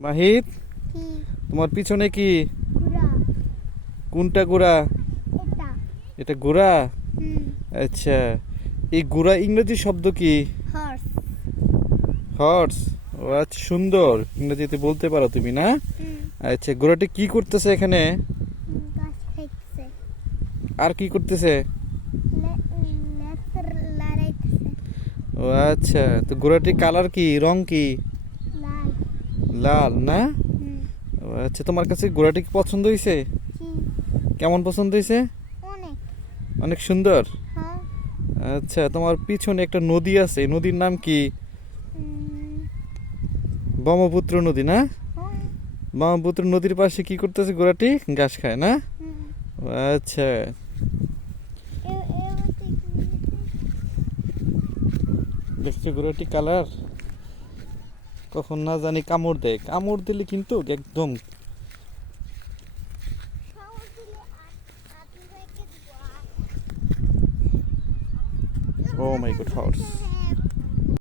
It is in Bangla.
মাহিত, কি? তোমার পিছনে কি? ঘোড়া। কোনটা ঘোড়া? এটা। এটা ঘোড়া? হুম। আচ্ছা, এই ঘোড়া ইংরেজি শব্দ কি? হর্স। হর্স। ও আচ্ছা, সুন্দর, ইংরেজিতে বলতে পারো তুমি না? হুম। আচ্ছা, ঘোড়াটি কি করতেছে এখানে? গাছ খাইতেছে। আর কি করতেছে? লড়াইতেছে। ও আচ্ছা, তো ঘোড়াটির কালার কি, রং কি? লাল। লাল না? হুম। ও আচ্ছা, তোমার কাছে ঘোড়াটি কি পছন্দ হয়েছে? কি? কেমন পছন্দ হয়েছে? অনেক। অনেক সুন্দর। হ্যাঁ। আচ্ছা, তোমার পিছনে একটা নদী আছে, নদীর নাম কি? হুম। ব্রহ্মপুত্র নদী না? হ্যাঁ। ব্রহ্মপুত্র নদীর পাশে কি করতেছে ঘোড়াটি? ঘাস খায় না? হুম। ও আচ্ছা, দেখছো ঘোড়াটি কালার? কখন না জানি কামড় দেয়, কামড় দিলে কিন্তু একদম। ও মাই গড, হর্স।